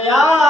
哎呀！